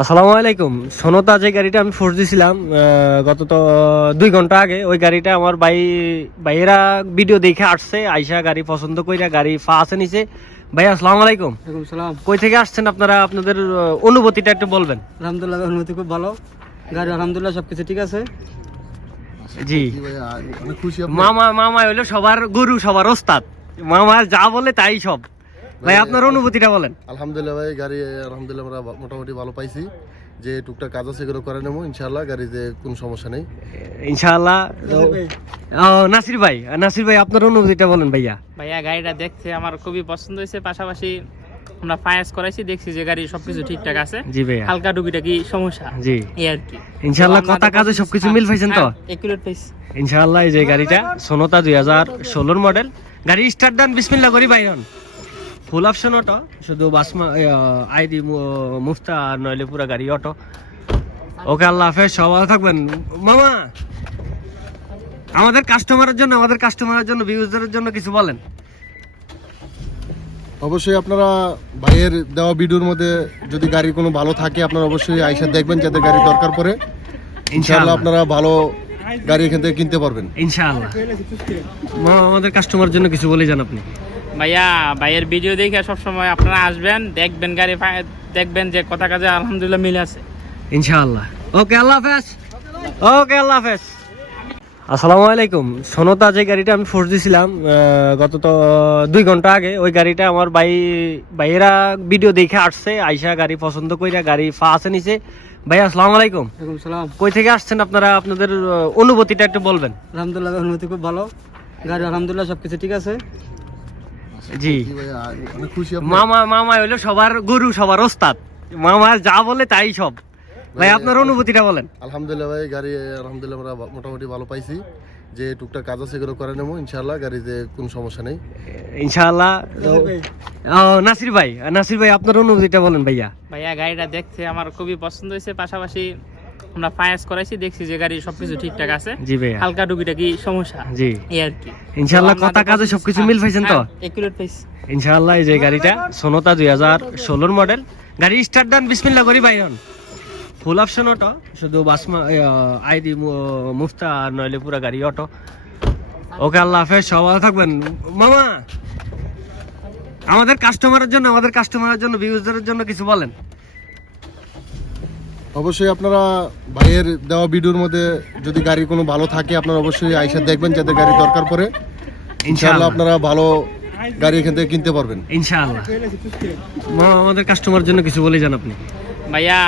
আসসালামু আলাইকুম। সোনতা যে গাড়িটা আমি ফোর্স দিছিলাম গত তো 2 ঘন্টা আগে, ওই গাড়িটা আমার ভাইয়েরা ভিডিও দেখে আসছে, আইসা গাড়ি পছন্দ কইরা গাড়ি ফাঁসে নিছে। ভাই আসসালামু আলাইকুম। ওয়ালাইকুম সালাম। কই থেকে আসছেন আপনারা? আপনাদের অনুভূতিটা একটু বলবেন। আলহামদুলিল্লাহ, অনুমতি খুব ভালো। গাড়ি আলহামদুলিল্লাহ সবকিছু ঠিক আছে। জি অনেক খুশি মামা হইলো সবার গুরু, সবার ওস্তাদ। মামা যা বলে তাই সব। ভাই আপনার অনুভূতিটা বলেন। আলহামদুলিল্লাহ ভাই, গাড়ি আলহামদুলিল্লাহ আমরা মোটামুটি ভালো পাইছি। যে টুকটাক কাজ আছে এগুলো করে নেবো ইনশাআল্লাহ, গাড়িতে কোনো সমস্যা নেই ইনশাআল্লাহ। নাসির ভাই আপনার অনুভূতিটা বলেন ভাইয়া। ভাইয়া গাড়িটা দেখতে আমার খুবই পছন্দ হয়েছে, পাশাপাশি আমরা ফায়াস করাইছি, দেখছি যে গাড়ি সবকিছু ঠিকঠাক আছে। জি ভাইয়া। হালকা টুকিটাকি সমস্যা জি এই আর কি। ইনশাআল্লাহ কথা কাজে সবকিছু মিল পাইছেন তো? একুরেট পাইছি ইনশাআল্লাহ। এই যে গাড়িটা সোনতা 2016 মডেল গাড়ি, স্টার্ট দেন, বিসমিল্লাহ করি বাইরন। ফুল অপশন অটো, শুধু বাসমা আইডি মুফতা আর নইলে পুরা গাড়ি অটো। ওকে, আল্লাহ হাফেজ, সবাই ভালো থাকবেন। মামা আমাদের কাস্টমারের জন্য ভিউজারের জন্য কিছু বলেন। অবশ্যই আপনারা ভাইয়ের দেওয়া ভিডিওর মধ্যে যদি গাড়ি কোনো ভালো থাকে আপনারা অবশ্যই আইসা দেখবেন, যাদের গাড়ি দরকার পড়ে ইনশাআল্লাহ আপনারা ভালো গাড়ি এখান থেকে কিনতে পারবেন ইনশাআল্লাহ। মামা আমাদের কাস্টমারের জন্য কিছু বলে যান আপনি। ভাইয়া, ভাইয়ের ভিডিও দেখে সবসময় আপনারা আসবেন, দেখবেন গাড়ি দেখবেন যে কথা কাজে আলহামদুলিল্লাহ মিলে আছে ইনশাআল্লাহ। ওকে, আল্লাহ হাফেজ। ওকে, আল্লাহ হাফেজ। আসসালামু আলাইকুম। সোনতা যে গাড়িটা আমি ফোর্স দিছিলাম গত তো 2 ঘন্টা আগে, ওই গাড়িটা আমার ভাইয়েরা ভিডিও দেখে আসছে, আইসা গাড়ি পছন্দ কইরা গাড়ি ফাঁসে নিছে। ভাই আসসালামু আলাইকুম। ওয়ালাইকুম সালাম। কই থেকে আসছেন আপনারা? আপনাদের অনুভূতিটা একটু বলবেন। আলহামদুলিল্লাহ, অনুমতি খুব ভালো। গাড়ি আলহামদুলিল্লাহ সবকিছু ঠিক আছে। জি অনেক খুশি মামা হইলো সবার গুরু, সবার ওস্তাদ। মামা যা বলে তাই সব। ভাই আপনার অনুভূতিটা বলেন। আলহামদুলিল্লাহ ভাই, গাড়ি আলহামদুলিল্লাহ আমরা মোটামুটি ভালো পাইছি। যে টুকটাক কাজ আছে এগুলো করে নেবো ইনশাআল্লাহ, গাড়িতে কোনো সমস্যা নেই ইনশাআল্লাহ। নাসির ভাই আপনার অনুভূতিটা বলেন ভাইয়া। ভাইয়া গাড়িটা দেখতে আমার খুবই পছন্দ হয়েছে, পাশাপাশি আমরা ফায়াস করাইছি, দেখছি যে গাড়ি সবকিছু ঠিকঠাক আছে। জি ভাইয়া। হালকা টুকিটাকি সমস্যা জি এই আর কি। ইনশাআল্লাহ কথা কাজে সবকিছু মিল পাইছেন তো? একুরেট পাইছি ইনশাআল্লাহ। এই যে গাড়িটা সোনতা 2016 মডেল গাড়ি, স্টার্ট দেন, বিসমিল্লাহ করি বাইরন। ফুল অপশন অটো, শুধু বাসমা আইডি মুফতা আর নইলে পুরা গাড়ি অটো। ওকে, আল্লাহ হাফেজ, সবাই ভালো থাকবেন। মামা আমাদের কাস্টমারের জন্য ভিউজারের জন্য কিছু বলেন। অবশ্যই আপনারা ভাইয়ের দেওয়া ভিডিওর মধ্যে যদি গাড়ি কোনো ভালো থাকে আপনারা অবশ্যই আইসা দেখবেন, যাদের গাড়ি দরকার পড়ে ইনশাআল্লাহ আপনারা ভালো গাড়ি এখান থেকে কিনতে পারবেন ইনশাআল্লাহ। আমাদের কাস্টমারের জন্য কিছু বলে যান আপনি। ভাইয়া।